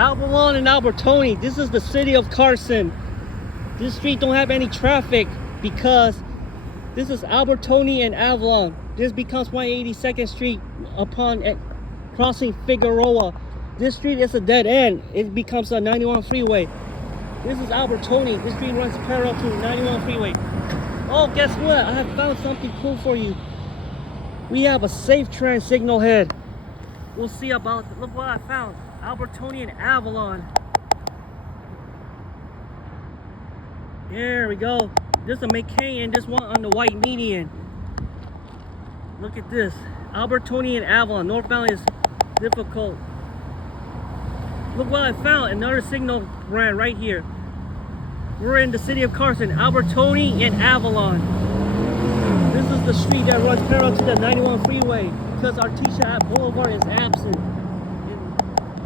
Avalon and Albertoni. This is the city of Carson. This street don't have any traffic because this is Albertoni and Avalon. This becomes 182nd Street upon crossing Figueroa. This street is a dead end. It becomes a 91 freeway. This is Albertoni. This street runs parallel to 91 freeway. Oh, guess what? I have found something cool for you. We have a Safetran signal head. We'll see about it. Look what I found. Albertoni and Avalon. There we go. This is a McCain and this one on the white median. Look at this. Albertoni and Avalon. Northbound is difficult. Look what I found. Another signal brand right here. We're in the city of Carson. Albertoni and Avalon. This is the street that runs parallel to the 91 freeway because Artesia Blvd is absent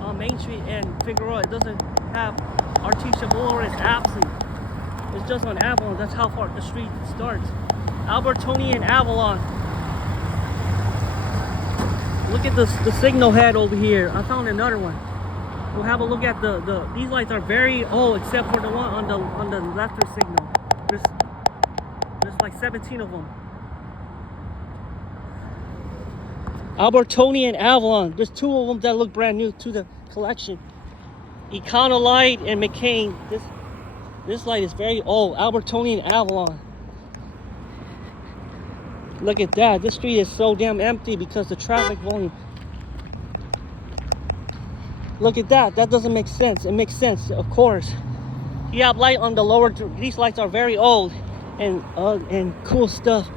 on Main Street and Figueroa. It doesn't have Artesia Blvd is absent. It's just on Avalon. That's how far the street starts. Albertoni and Avalon. Look at the signal head over here. I found another one. We'll have a look at these lights are very old except for the one on the left signal. There's like 17 of them. Albertoni and Avalon. There's two of them that look brand new to the collection. Econolite and McCain. This light is very old. Albertoni and Avalon. Look at that. This street is so damn empty because the traffic volume. Look at that. That doesn't make sense. It makes sense, of course. You have light on the lower. These lights are very old and cool stuff.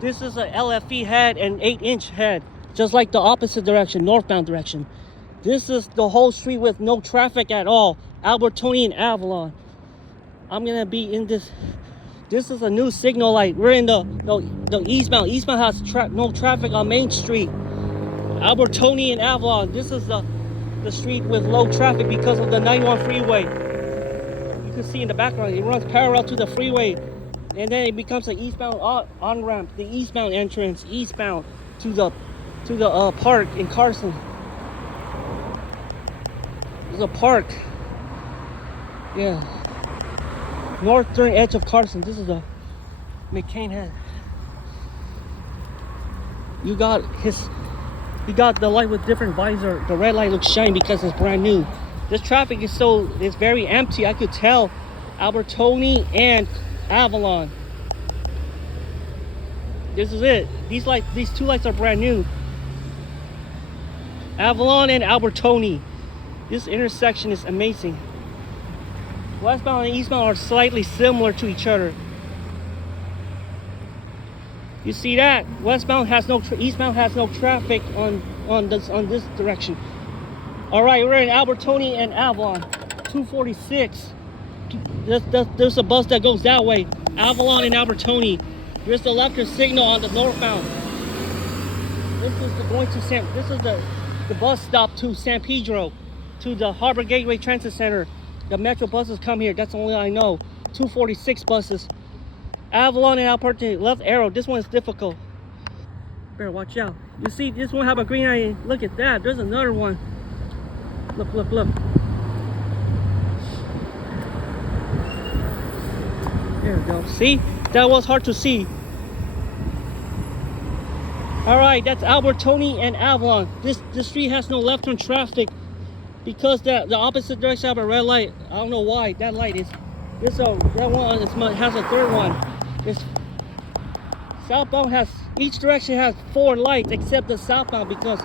This is a LFE head and 8-inch head, just like the opposite direction, northbound direction. This is the whole street with no traffic at all. Albertoni and Avalon. I'm gonna be in this. This is a new signal light. We're in the eastbound. Eastbound has no traffic on Main Street. Albertoni and Avalon. This is the street with low traffic because of the 91 freeway. You can see in the background, it runs parallel to the freeway, and then it becomes an eastbound on-ramp, the eastbound entrance, eastbound to the park in Carson. There's a park. Yeah. Northern edge of Carson. This is the McCain head. You got the light with different visor. The red light looks shiny because it's brand new. This traffic is very empty. I could tell. Albertoni and Avalon. This is it. These two lights are brand new. Avalon and Albertoni. This intersection is amazing. Westbound and eastbound are slightly similar to each other. You see that? Westbound has eastbound has no traffic on this direction. All right, we're in Albertoni and Avalon, 246. There's a bus that goes that way. Avalon and Albertoni. There's the electric signal on the northbound. This is the bus stop to San Pedro, to the Harbor Gateway Transit Center. The metro buses come here. That's the only I know. 246 buses. Avalon and Albertoni. Left arrow. This one is difficult. Better watch out. You see, this one have a green eye. Look at that. There's another one. Look. There we go. See? That was hard to see. All right, that's Albertoni and Avalon. This street has no left-turn traffic because the opposite direction have a red light. I don't know why that light is. That one has a third one. This southbound each direction has 4 lights except the southbound because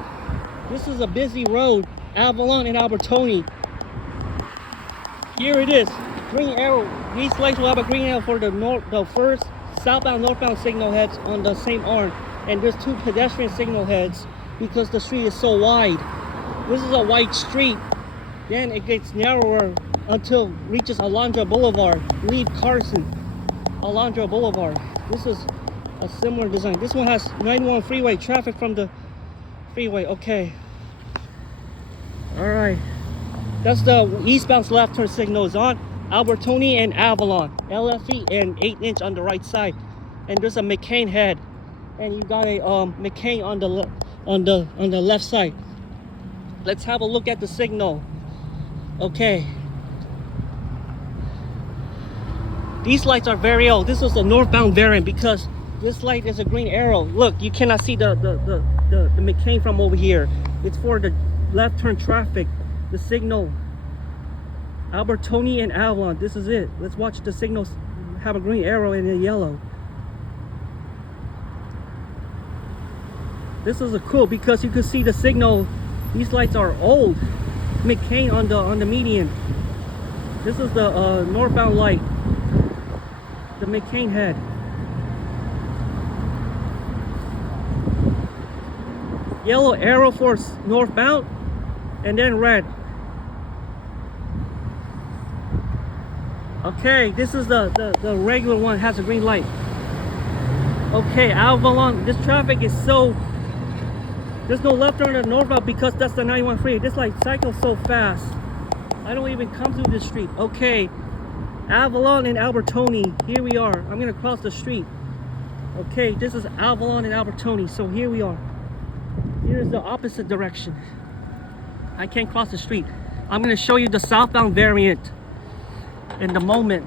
this is a busy road. Avalon and Albertoni. Here it is. Green arrow. These lights will have a green arrow for the first southbound northbound signal heads on the same arm, and there's 2 pedestrian signal heads because the street is so wide. This is a wide street. Then it gets narrower until it reaches Alondra Blvd. Leave Carson. Alondra Blvd. This is a similar design. This one has 91 freeway traffic from the freeway. Okay. All right. That's the eastbound left turn signal is on. Albertoni and Avalon. LFE and 8-inch on the right side. And there's a McCain head. And you got a McCain on the left side. Let's have a look at the signal. Okay. These lights are very old. This is a northbound variant because this light is a green arrow. Look, you cannot see the McCain from over here. It's for the left turn traffic. The signal. Albertoni and Avalon. This is it. Let's watch the signals have a green arrow and a yellow. This is a cool because you can see the signal. These lights are old. McCain on the median. This is the northbound light. The McCain head. Yellow arrow for northbound, and then red. Okay, this is the regular one, has a green light. Okay, Avalon, this traffic is so, there's no left turn to northbound because that's the 91 freeway. This light cycles so fast. I don't even come through this street. Okay, Avalon and Albertoni, here we are. I'm gonna cross the street. Okay, this is Avalon and Albertoni, so here we are. Here's the opposite direction. I can't cross the street. I'm gonna show you the southbound variant in the moment.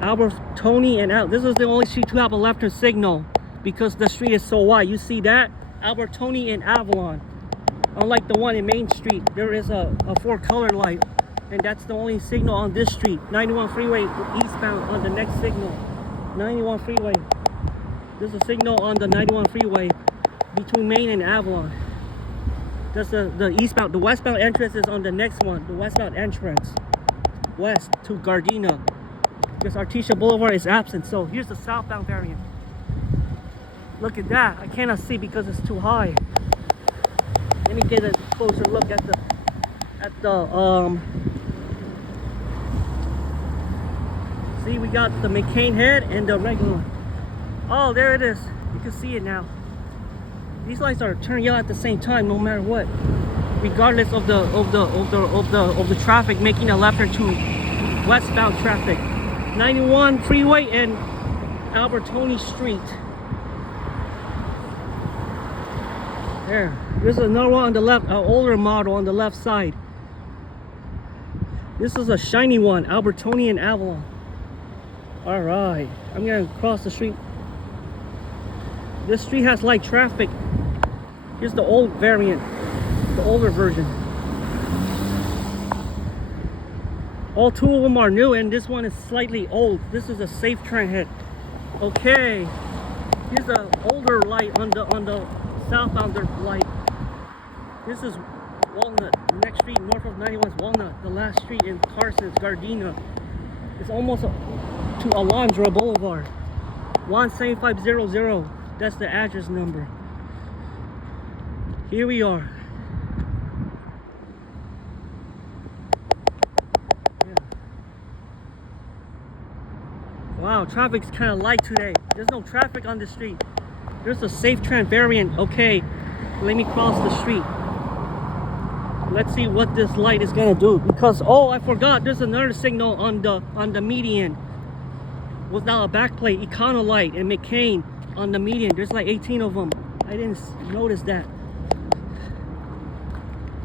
Albertoni and this is the only street to have a left turn signal because the street is so wide. You see that? Albertoni and Avalon. Unlike the one in Main Street, there is a 4-color light, and that's the only signal on this street. 91 freeway eastbound on the next signal. 91 freeway. There's a signal on the 91 freeway between Main and Avalon. That's the eastbound. The westbound entrance is on the next one. The westbound entrance. West to Gardena. Because Artesia Blvd is absent. So here's the southbound variant. Look at that. I cannot see because it's too high. Let me get a closer look at the see, we got the McCain head and the regular one. Oh, there it is. You can see it now. These lights are turning yellow at the same time, no matter what, regardless of the traffic making a left turn to westbound traffic. 91 freeway and Albertoni Street. There's another one on the left, an older model on the left side. This is a shiny one, Albertoni and Avalon. All right, I'm gonna cross the street. This street has light traffic. Here's the old variant, the older version. All two of them are new, and this one is slightly old. This is a Safetran head. Okay, here's the older light on the southbound light. This is Walnut. The next street north of 91 is Walnut. The last street in Carson is Gardena. It's almost to Alondra Blvd. 17500. That's the address number. Here we are. Yeah. Wow, traffic's kind of light today. There's no traffic on the street. There's a Safetran variant. Okay, let me cross the street. Let's see what this light is gonna do. Because I forgot. There's another signal on the median. Without a backplate, Econolite and McCain on the median. There's like 18 of them. I didn't notice that.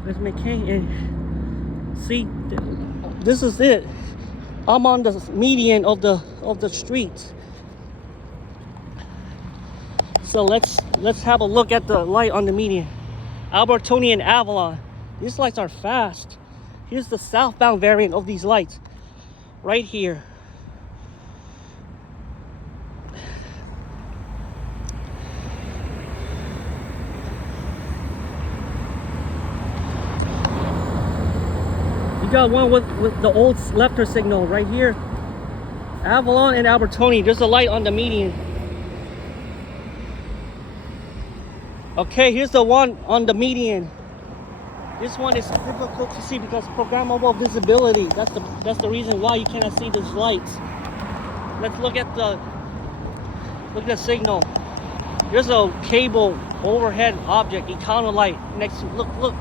There's McCain and see, this is it. I'm on the median of the streets. So let's have a look at the light on the median. Albertoni and Avalon. These lights are fast. Here's the southbound variant of these lights. Right here. You got one with the old left turn signal right here. Avalon and Albertoni. There's a light on the median. Okay, here's the one on the median. This one is difficult to see because programmable visibility. That's the reason why you cannot see these lights. Let's look at the signal. There's a cable overhead object, Econolite next to, look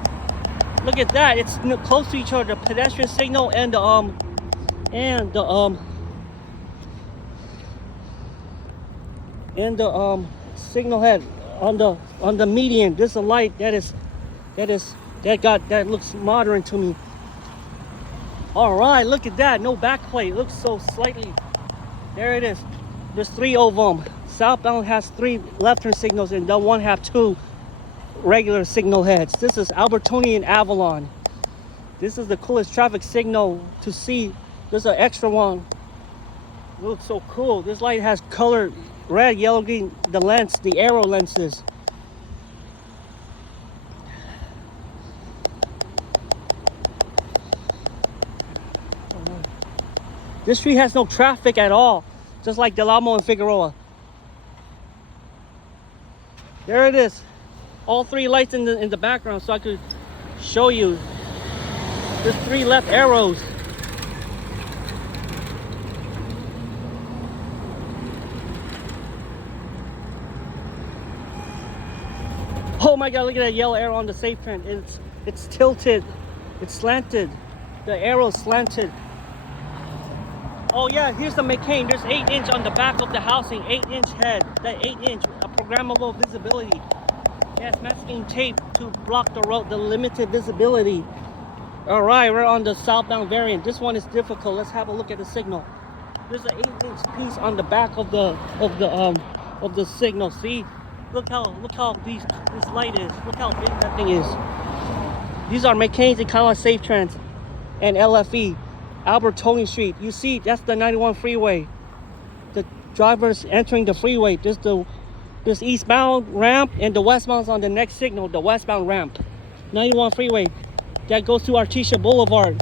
at that. It's close to each other. The pedestrian signal and the signal head on the median. There's a light that is That looks modern to me. All right, look at that. No backplate. Looks so slightly. There it is. There's 3 of them. Southbound has 3 left turn signals, and the one have 2 regular signal heads. This is Albertoni and Avalon. This is the coolest traffic signal to see. There's an extra one. It looks so cool. This light has color red, yellow, green. The lens, the arrow lenses. This street has no traffic at all, just like Del Amo and Figueroa. There it is. All 3 lights in the background, so I could show you. There's 3 left arrows. Oh my God, look at that yellow arrow on the Safetran. It's tilted. It's slanted. The arrow's slanted. Oh yeah, here's the McCain. There's 8-inch on the back of the housing. 8-inch head. That 8-inch, a programmable visibility. Yes, masking tape to block the road, the limited visibility. All right, we're on the southbound variant. This one is difficult. Let's have a look at the signal. There's an 8-inch piece on the back of the signal. See, look how this light is. Look how big that thing is. These are McCain's Econolite Safetrans and LFE. Albertoni Street. You see, that's the 91 freeway. The drivers entering the freeway. This eastbound ramp, and the westbound's on the next signal, the westbound ramp. 91 freeway. That goes to Artesia Blvd.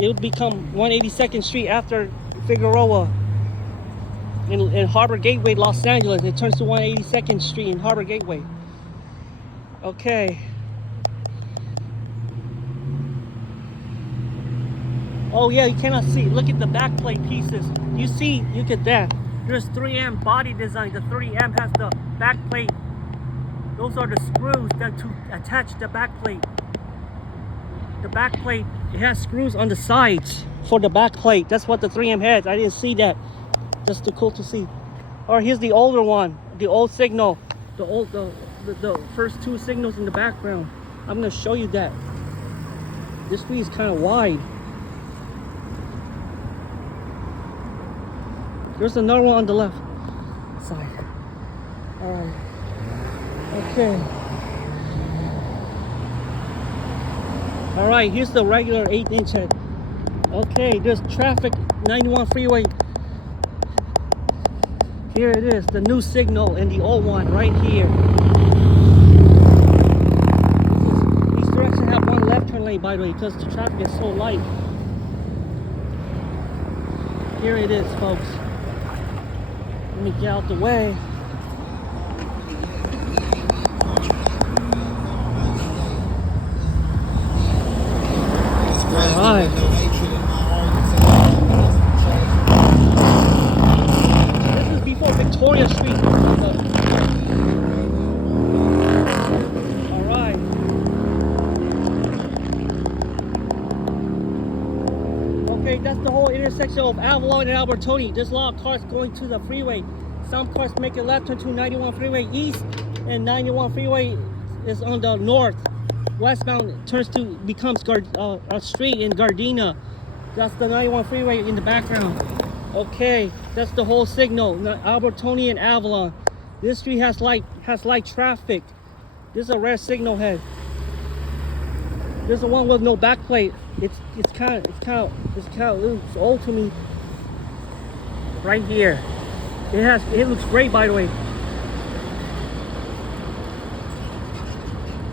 It would become 182nd Street after Figueroa. In Harbor Gateway, Los Angeles, it turns to 182nd Street in Harbor Gateway. Okay. Oh yeah, you cannot see. Look at the backplate pieces. You see, look at that. There's 3M body design. The 3M has the backplate. Those are the screws that to attach the backplate. The backplate, it has screws on the sides for the backplate. That's what the 3M has. I didn't see that. Just too cool to see. All right, here's the older one, the old signal, the first 2 signals in the background. I'm gonna show you that. This street is kind of wide. There's another one on the left side. All right. Okay. All right, here's the regular 8-inch head. Okay, there's traffic, 91 freeway. Here it is, the new signal and the old one right here. These directions have 1 left turn lane, by the way, because the traffic is so light. Here it is, folks. Let me get out the way. All right. This is before Victoria Street. All right. Okay, that's the whole intersection of Avalon and Albertoni. There's a lot of cars going to the freeway. Some cars make a left turn to 91 freeway east, and 91 freeway is on the north. Westbound becomes a street in Gardena. That's the 91 freeway in the background. Okay, that's the whole signal. Albertoni and Avalon. This street has light traffic. This is a red signal head. There's the one with no backplate. It's kind of looks old to me. Right here. It looks great, by the way.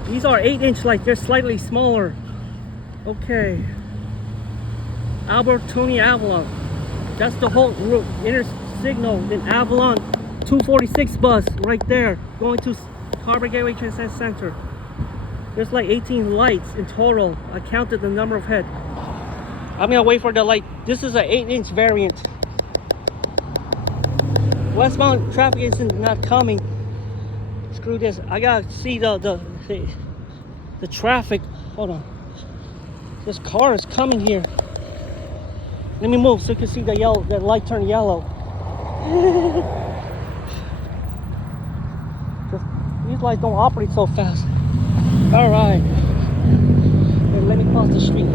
These are 8-inch lights. They're slightly smaller. Okay. Albertoni Avalon. That's the whole inner signal. Then Avalon 246 bus right there going to Harbor Gateway Transit Center. There's like 18 lights in total. I counted the number of heads. I'm gonna wait for the light. This is an 8-inch variant. Westbound traffic is not coming. Screw this. I gotta see the traffic. Hold on. This car is coming here. Let me move so you can see the light turn yellow. These lights don't operate so fast. All right. And let me cross the street.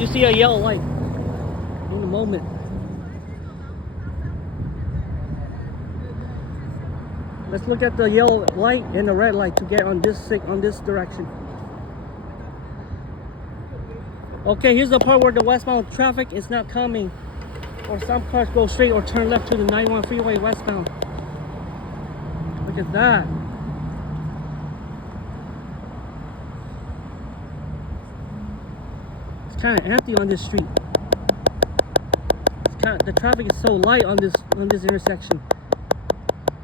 You see a yellow light in a moment. Let's look at the yellow light and the red light to get on this direction. Okay, here's the part where the westbound traffic is not coming, or some cars go straight or turn left to the 91 freeway westbound. Look at that. It's kind of empty on this street. The traffic is so light on this intersection.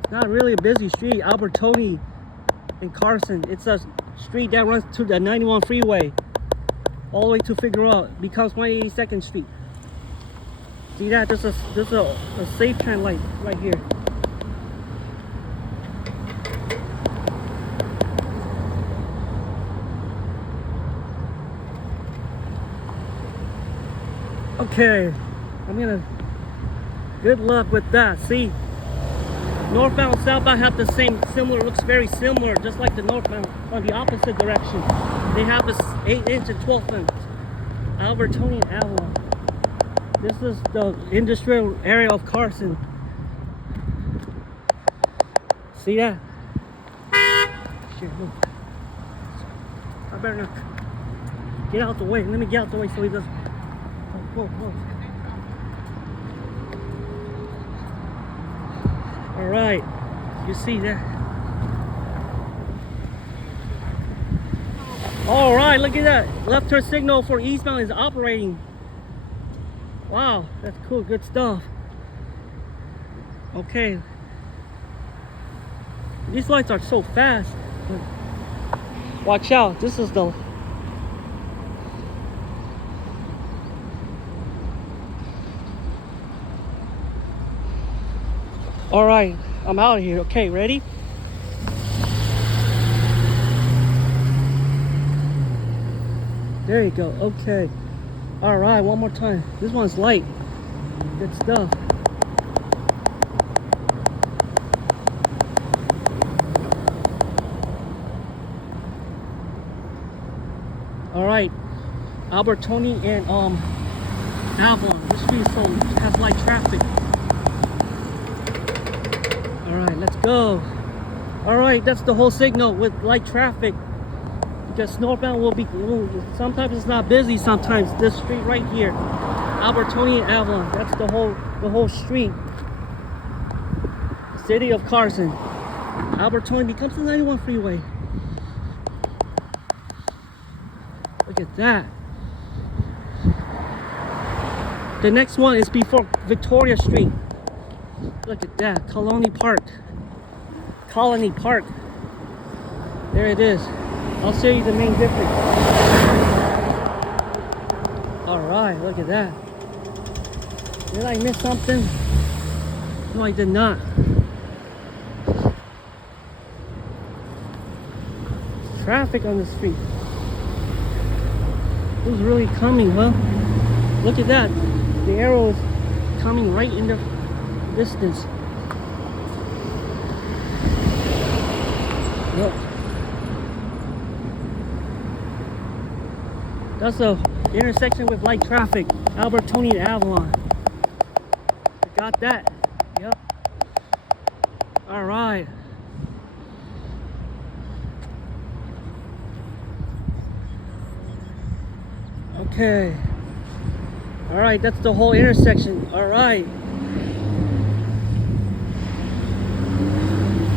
It's not really a busy street. Albertoni and Carson. It's a street that runs to the 91 freeway all the way to Figueroa. Becomes 182nd Street. See that? There's a Safetran light right here. Okay, good luck with that. See, northbound, southbound have the same, looks very similar, just like the northbound on the opposite direction. They have a 8-inch and 12-inch. Albertoni and Avalon. This is the industrial area of Carson. See that? Shit, look. I better not get out the way. Let me get out the way so he doesn't. Whoa. All right, you see that? All right, look at that. Left turn signal for eastbound is operating. Wow, that's cool, good stuff. Okay. These lights are so fast. Watch out, this is the... All right, I'm out of here. Okay, ready? There you go. Okay. All right, one more time. This one's light. Good stuff. All right, Albertoni and Avalon. This street has light traffic. All right, let's go. All right, that's the whole signal with light traffic. Because northbound will be, sometimes it's not busy. Sometimes this street right here, Albertoni and Avalon. That's the whole street. City of Carson. Albertoni becomes the 91 freeway. Look at that. The next one is before Victoria Street. Look at that, Colony Park. There it is. I'll show you the main difference. All right, look at that. Did I miss something? No, I did not. Traffic on the street. Who's really coming, huh? Look at that. The arrow is coming right in the distance. Look. That's the intersection with light traffic. Albertoni and Avalon. Got that? Yep. All right. Okay. All right, that's the whole intersection. All right.